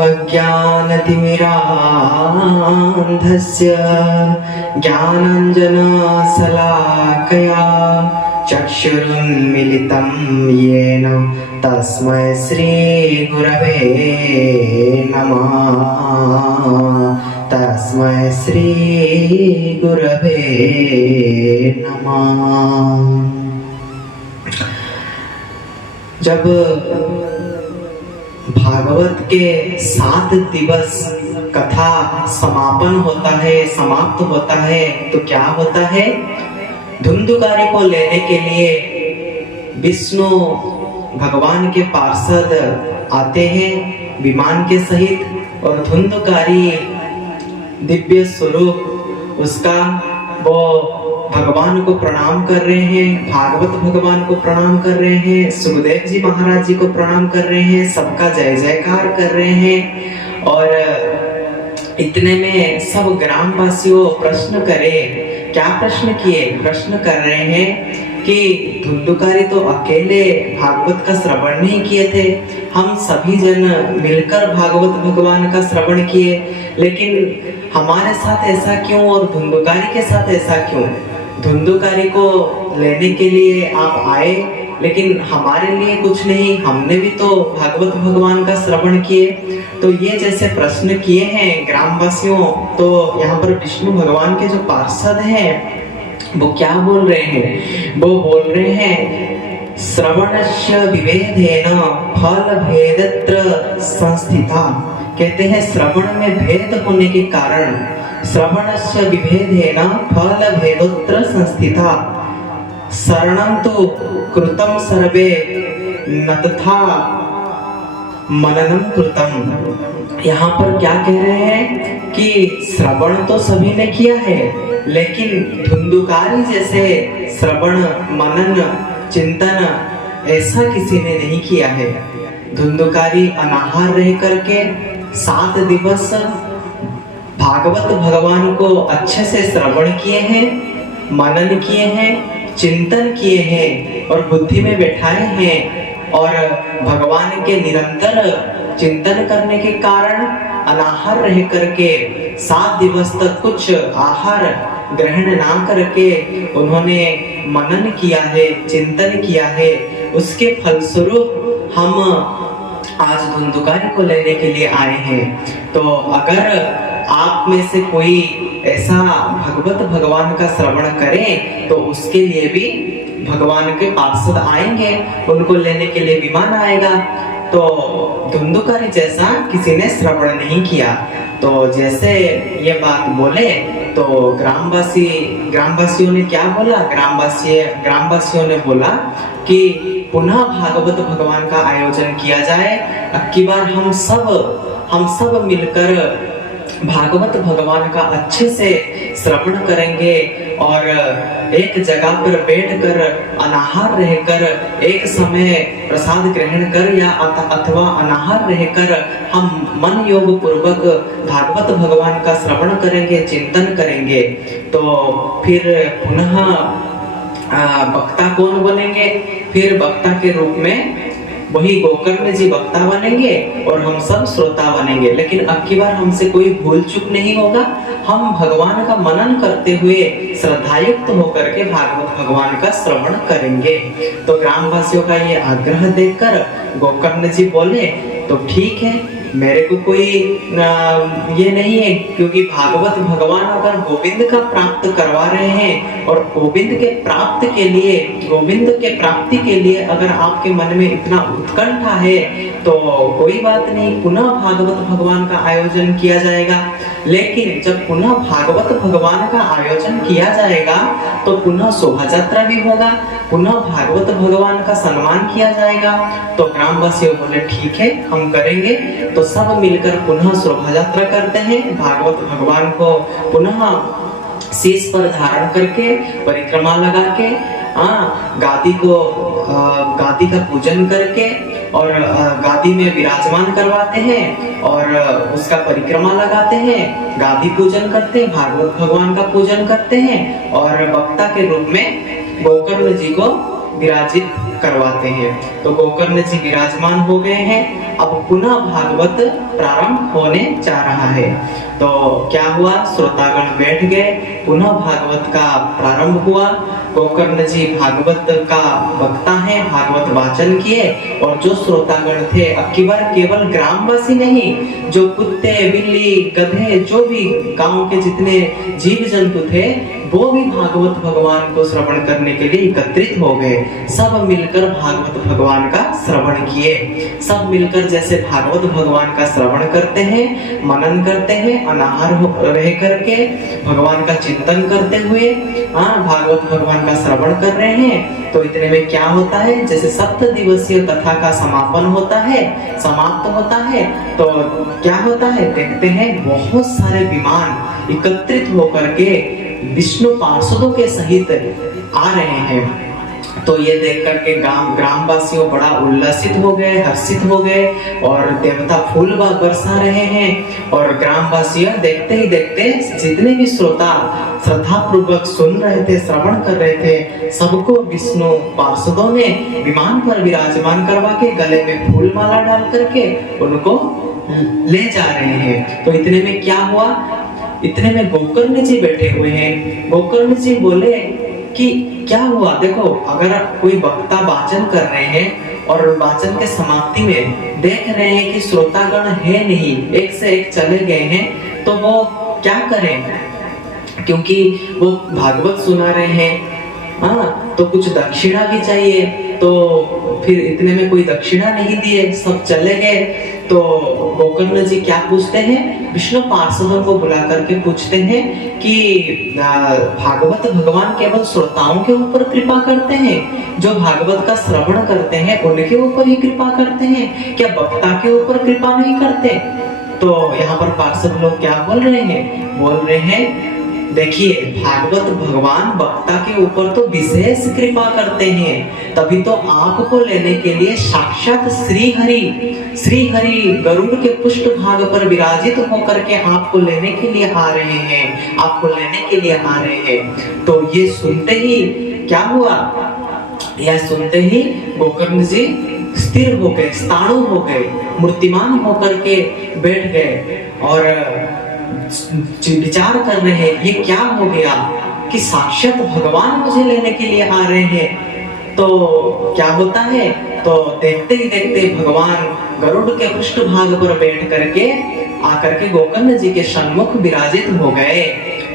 अज्ञानतिमिरान्धस्य ज्ञानाञ्जनशलाकया चक्षुरुन्मीलितं येन तस्मै श्रीगुरवे नमः। तस्मै श्रीगुरवे नमः। जब भागवत के 7 दिवस कथा समापन होता है, समाप्त होता है, तो क्या होता है? धुंधुकारी को लेने के लिए विष्णु भगवान के पार्षद आते हैं विमान के सहित, और धुंधुकारी दिव्य स्वरूप उसका वो भगवान को प्रणाम कर रहे हैं, भागवत भगवान को प्रणाम कर रहे हैं, सुखदेव जी महाराज जी को प्रणाम कर रहे हैं, सबका जय जयकार कर रहे हैं। और इतने में सब ग्रामवासियों प्रश्न करे, क्या प्रश्न किए? प्रश्न कर रहे हैं कि धुंधुकारी तो अकेले भागवत का श्रवण नहीं किए थे, हम सभी जन मिलकर भागवत भगवान का श्रवण किए, लेकिन हमारे साथ ऐसा क्यों और धुंधुकारी के साथ ऐसा क्यों? धुंधुकारी को लेने के लिए आप आए, लेकिन हमारे लिए कुछ नहीं, हमने भी तो भागवत भगवान का श्रवण किए। तो ये जैसे प्रश्न किए हैं ग्रामवासियों, तो यहाँ पर विष्णु भगवान के जो पार्षद हैं वो क्या बोल रहे हैं? वो बोल रहे हैं श्रवणस्य विभेदेन फल भेदत्र संस्थिता। कहते हैं श्रवण में भेद होने के कारण, श्रवणस्य विभेदेन फल भेदोत्र संस्थिता शरणं तु कृतं सर्वे न तथा मननं कृतं। यहाँ पर क्या कह रहे हैं कि श्रवण तो सभी ने किया है, लेकिन धुंधुकारी जैसे श्रवण मनन चिंतन ऐसा किसी ने नहीं किया है। धुंधुकारी अनाहार रह करके 7 दिवस भागवत भगवान को अच्छे से श्रवण किए हैं, मनन किए हैं, चिंतन किए हैं और बुद्धि में बैठाए हैं, और भगवान के निरंतर चिंतन करने के कारण अनाहार रह करके 7 दिवस तक कुछ आहार ग्रहण ना करके उन्होंने मनन किया है, चिंतन किया है। उसके फलस्वरूप हम आज धुंधुकारी को लेने के लिए आए हैं। तो अगर आप में से कोई ऐसा भगवत भगवान का श्रवण करे तो उसके लिए भी भगवान के पार्षद आएंगे, उनको लेने के लिए विमान आएगा। तो धुंधुकारी जैसा किसी ने श्रवण नहीं किया। तो जैसे ये बात बोले तो ग्रामवासियों ने क्या बोला? ग्रामवासियों ने बोला कि पुनः भागवत भगवान का आयोजन किया जाए। अब की बार हम सब मिलकर भागवत भगवान का अच्छे से श्रवण करेंगे और एक जगह पर बैठकर अनाहार रहकर एक समय प्रसाद ग्रहण कर या अथवा अनाहार रहकर हम मन योग पूर्वक भागवत भगवान का श्रवण करेंगे, चिंतन करेंगे। तो फिर पुनः वक्ता कौन बनेंगे? फिर वक्ता के रूप में वही गोकर्ण जी वक्ता बनेंगे और हम सब श्रोता बनेंगे। लेकिन अब की बार हमसे कोई भूल चूक नहीं होगा, हम भगवान का मनन करते हुए श्रद्धायुक्त होकर के भागवत भगवान का श्रवण करेंगे। तो ग्रामवासियों का ये आग्रह देखकर गोकर्ण जी बोले तो ठीक है, मेरे को कोई ये नहीं है, क्योंकि भागवत भगवान अगर गोविंद का प्राप्त करवा रहे हैं और गोविंद के प्राप्ति के लिए अगर आपके मन में इतना उत्कंठा है तो कोई बात नहीं, पुनः भागवत भगवान का आयोजन किया जाएगा। लेकिन जब पुनः भागवत भगवान का आयोजन किया जाएगा तो पुनः शोभा यात्रा भी होगा, पुनः भागवत भगवान का सम्मान किया जाएगा। तो ग्रामवासी बोले ठीक है, हम करेंगे। तो सब मिलकर पुनः शोभा यात्रा करते हैं, भागवत भगवान को पुनः शीश पर धारण करके परिक्रमा लगा के गादी का पूजन करके और गादी में विराजमान करवाते हैं और उसका परिक्रमा लगाते हैं, गादी पूजन करते हैं, भागवत भगवान का पूजन करते हैं और वक्ता के रूप में गोकर्ण जी को विराजित करवाते हैं। तो गोकर्ण जी विराजमान हो गए हैं। अब पुनः भागवत प्रारंभ होने जा रहा है। तो क्या हुआ, श्रोतागण बैठ गए, पुनः भागवत का प्रारंभ हुआ। गोकर्ण जी भागवत का वक्ता है, भागवत वाचन किए, और जो श्रोतागण थे, अब की बार केवल ग्रामवासी नहीं, जो कुत्ते, बिल्ली, गधे, जो भी गांव के जितने जीव जंतु थे, वो भी भागवत भगवान को श्रवण करने के लिए एकत्रित हो गए। सब मिलकर भागवत भगवान का श्रवण किए। सब मिलकर जैसे भागवत भगवान का श्रवण करते हैं, मनन करते हैं, अनाहार रह करके भगवान का चिंतन करते हुए भागवत भगवान का श्रवण कर रहे हैं। तो इतने में क्या होता है, जैसे 7 दिवसीय कथा का समापन होता है, समाप्त होता है, तो क्या होता है, देखते हैं बहुत सारे विमान एकत्रित होकर के विष्णु पार्षदों के सहित आ रहे हैं। तो ये देख करके ग्रामवासियों बड़ा उल्लसित हो गए, हर्षित हो गए, और देवता फूल बरसा रहे हैं। और ग्रामवासियों देखते ही देखते जितने भी श्रोता श्रद्धा पूर्वक सुन रहे थे, श्रवण कर रहे थे, सबको विष्णु पार्षदों ने विमान पर विराजमान करवा के गले में फूल माला डाल करके उनको ले जा रहे हैं। तो इतने में क्या हुआ, इतने में गोकर्ण जी बैठे हुए हैं। गोकर्ण जी बोले कि क्या हुआ, देखो अगर कोई वक्ता वाचन कर रहे हैं और वाचन के समाप्ति में देख रहे हैं कि श्रोतागण है नहीं, एक से एक चले गए हैं, तो वो क्या करें, क्योंकि वो भागवत सुना रहे हैं, तो कुछ दक्षिणा भी चाहिए। तो फिर इतने में कोई दक्षिणा नहीं दिए, सब चले गए। तो गोकर्ण जी क्या पूछते हैं, विष्णु पार्षदों को बुला करके पूछते हैं कि भागवत भगवान केवल श्रोताओं के ऊपर कृपा करते हैं, जो भागवत का श्रवण करते हैं उनके ऊपर ही कृपा करते हैं, क्या वक्ता के ऊपर कृपा नहीं करते? तो यहाँ पर पार्षद लोग क्या बोल रहे हैं, बोल रहे हैं देखिए भागवत भगवान वक्ता के ऊपर तो विशेष कृपा करते हैं, तभी तो आपको लेने के लिए साक्षात श्री हरि गरुड़ के पुष्ट भाग पर विराजित होकर के आपको लेने के लिए आ रहे हैं, आपको लेने के लिए आ रहे हैं। तो ये सुनते ही क्या हुआ, यह सुनते ही गोकर्ण जी स्थिर हो गए, स्थाणु हो गए, मूर्तिमान होकर के बैठ गए और विचार कर रहे हैं ये क्या हो गया कि साक्षात भगवान मुझे लेने के लिए आ रहे हैं। तो क्या होता है, तो देखते ही देखते भगवान गरुड़ के पृष्ठ भाग पर बैठ करके आकर के गोकर्ण जी के सन्मुख विराजित हो गए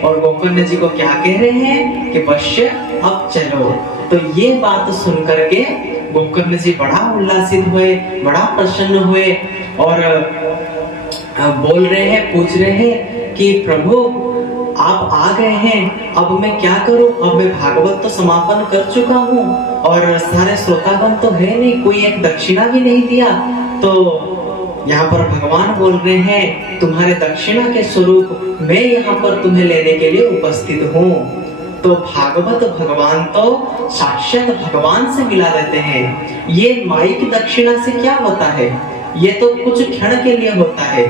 और गोकर्ण जी को क्या कह रहे हैं कि वश्य अब चलो। तो ये बात सुन करके गोकर्ण जी बड़ा उल्लासित हुए, बड़ा प्रसन्न हुए और बोल रहे हैं, पूछ रहे हैं कि प्रभु आप आ गए हैं, अब मैं क्या करूं, अब मैं भागवत तो समापन कर चुका हूं और सारे श्रोतागण तो है नहीं, कोई एक दक्षिणा भी नहीं दिया। तो यहाँ पर भगवान बोल रहे हैं तुम्हारे दक्षिणा के स्वरूप मैं यहाँ पर तुम्हें लेने के लिए उपस्थित हूँ। तो भागवत भगवान तो साक्षात भगवान से मिला देते हैं। ये माइक दक्षिणा से क्या होता है, ये तो कुछ क्षण के लिए होता है,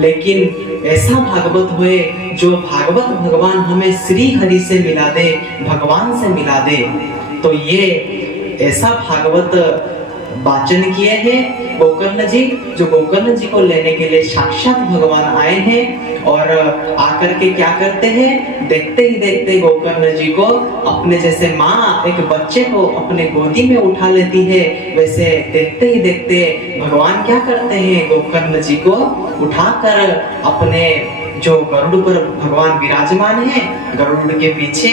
लेकिन ऐसा भागवत हुए जो भागवत भगवान हमें श्री हरि से मिला दे, भगवान से मिला दे। तो ये ऐसा भागवत वाचन किए हैं गोकर्ण जी, जो गोकर्ण जी को लेने के लिए साक्षात भगवान आए हैं और आकर के क्या करते हैं, देखते ही देखते गोकर्ण जी को अपने जैसे माँ एक बच्चे को अपने गोदी में उठा लेती है, वैसे देखते ही देखते भगवान क्या करते हैं, गोकर्ण जी को उठाकर अपने जो गरुड़ पर भगवान विराजमान है, गरुड़ के पीछे,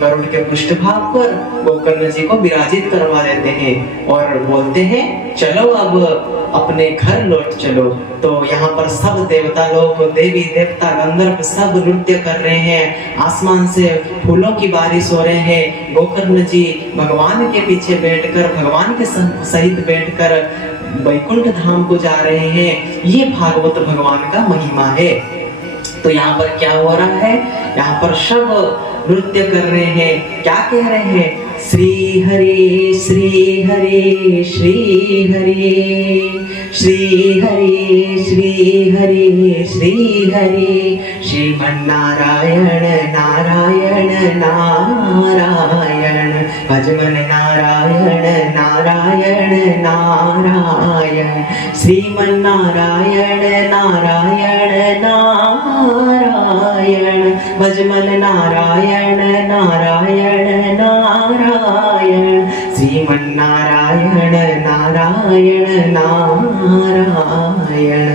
गरुड़ के पृष्ठभाग पर गोकर्ण जी को विराजित करवा देते हैं और बोलते हैं चलो अब अपने घर लौट चलो। तो यहाँ पर सब देवता लोग, देवी देवता, गंधर्व सब नृत्य कर रहे हैं, आसमान से फूलों की बारिश हो रहे हैं। गोकर्ण जी भगवान के पीछे बैठकर, भगवान के सहित बैठकर वैकुंठ धाम को जा रहे हैं। ये भागवत भगवान का महिमा है। तो यहाँ पर क्या हो रहा है, यहाँ पर सब नृत्य कर रहे हैं, क्या कह रहे हैं, श्री हरि श्री हरि श्री हरि श्री हरि श्री हरि श्री हरि श्रीमन्नारायण नारायण नारायण भजमन नारायण नारायण नारायण श्रीमन्नारायण नारायण नारायण भजमन नारायण नारायण नारायण श्रीमन्नारायण नारायण नारायण।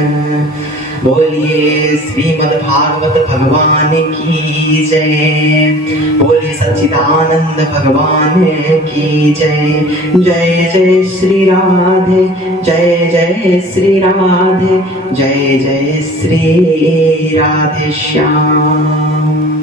बोलिए श्रीमद् भागवत भगवान की जय। बोलिए सच्चिदानंद भगवान की जय। जय जय श्री राधे जय जय श्री राधे जय जय श्री राधे श्याम।